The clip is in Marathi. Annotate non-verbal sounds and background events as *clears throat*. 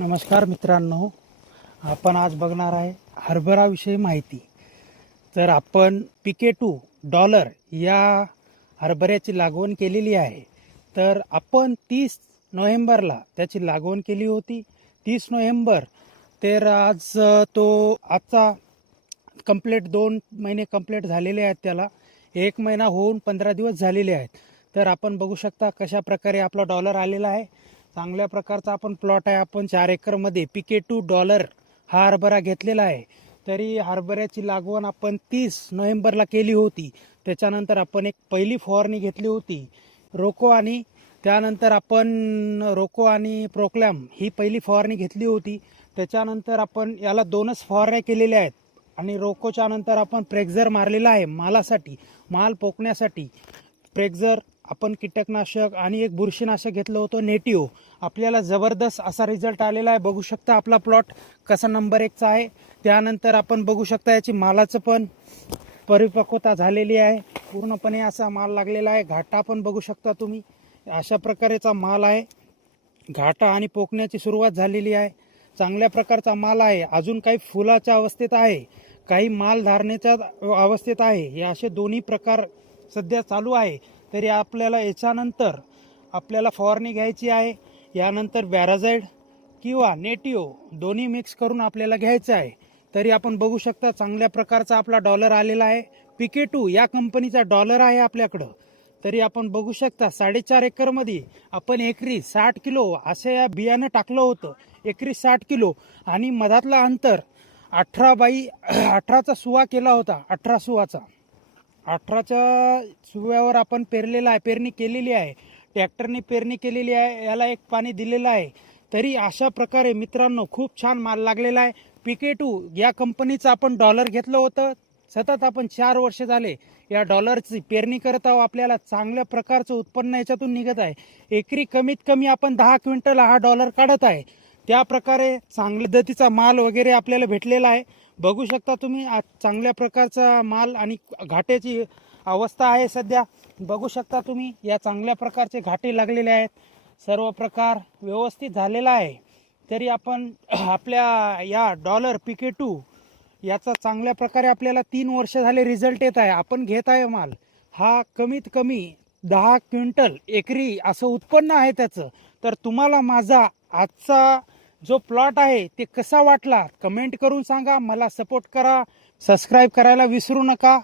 नमस्कार मित्रांनो आपण आज बघणार आहे हरभराविषयी माहिती. तर आपण पिके टू डॉलर या हरभऱ्याची लागवण केलेली आहे. तर आपण तीस नोव्हेंबरला त्याची लागवण केली होती. तीस नोव्हेंबर तर आज तो आजचा कंप्लीट दोन महिने कंप्लीट झालेले आहेत त्याला. एक महिना होऊन पंधरा दिवस झालेले आहेत. तर आपण बघू शकता कशा प्रकारे आपला डॉलर आलेला आहे. चांगल्या प्रकारचा आपण प्लॉट आहे. आपण चार एकरमध्ये पिके टू डॉलर हा हरभरा घेतलेला आहे. तरी हरभऱ्याची लागवण आपण तीस नोव्हेंबरला केली होती. त्याच्यानंतर आपण एक पहिली फवारणी घेतली होती. रोको आणि त्यानंतर आपण रोको आणि प्रोक्लॅम ही पहिली फवारणी घेतली होती. त्याच्यानंतर आपण याला दोनच फवारण्या केलेल्या आहेत. आणि रोकोच्या नंतर आपण प्रेक्झर मारलेला आहे मालासाठी माल पोकण्यासाठी. प्रेक्झर आपण कीटकनाशक आणि एक बुरशीनाशक घेतलं होतं नेटिओ आपल्याला जबरदस्त असा रिझल्ट आलेला आहे. बघू शकता आपला प्लॉट कसा नंबर एकचा आहे. त्यानंतर आपण बघू शकता याची मालाचं पण परिपक्वता झालेली आहे. पूर्णपणे असा माल लागलेला आहे. घाटा पण बघू शकता तुम्ही. अशा प्रकारेचा माल आहे. घाटा आणि पोकण्याची सुरुवात झालेली आहे. चांगल्या प्रकारचा माल आहे. अजून काही फुलाच्या अवस्थेत आहे. काही माल धारणेच्या अवस्थेत आहे. हे असे दोन्ही प्रकार सध्या चालू आहे. तरी आपल्याला याच्यानंतर आपल्याला फवारणी घ्यायची आहे. यानंतर वॅराझाईड किंवा नेटिओ दोन्ही मिक्स करून आपल्याला घ्यायचं आहे. तरी आपण बघू शकता चांगल्या प्रकारचा आपला डॉलर आलेला आहे. पिके टू या कंपनीचा डॉलर आहे आपल्याकडं. तरी आपण बघू शकता साडेचार एकरमध्ये आपण एकरी साठ किलो असं या बियाणं टाकलं होतं. एकरी साठ किलो. आणि मधातला अंतर अठरा बाई अठराचा सुवा केला होता. अठरा सुवाचा. अठराच्या सुव्यावर आपण पेरलेला आहे पेरणी केलेली आहे. ट्रॅक्टरने पेरणी केलेली आहे याला एक पाणी दिलेलं आहे. तरी अशा प्रकारे मित्रांनो खूप छान माल लागलेला आहे. पिके टू या कंपनीचं आपण डॉलर घेतलं होतं. सतत आपण चार वर्ष झाले या डॉलरची पेरणी करत आहोत. आपल्याला चांगल्या प्रकारचं उत्पन्न याच्यातून निघत आहे. एकरी कमीत कमी आपण दहा क्विंटल हा डॉलर काढत आहे. त्या प्रकारे चांगल्या पद्धतीचा माल वगैरे आपल्याला भेटलेला आहे. बघू शकता तुम्ही आज चांगल्या प्रकारचा माल आणि घाट्याची अवस्था आहे सध्या. बघू शकता तुम्ही या चांगल्या प्रकारचे घाटे लागलेले आहेत. सर्व प्रकार व्यवस्थित झालेला आहे. तरी आपण *clears throat* आपल्या या डॉलर पिके टू याचा चांगल्या प्रकारे आपल्याला तीन वर्ष झाले रिझल्ट येत आहे. आपण घेत आहे माल. हा कमीत कमी दहा क्विंटल एकरी असं उत्पन्न आहे त्याचं. तर तुम्हाला माझा आजचा जो प्लॉट आहे ते कसा वाटला? कमेंट करून सांगा. मला सपोर्ट करा. सबस्क्राईब करायला विसरू नका.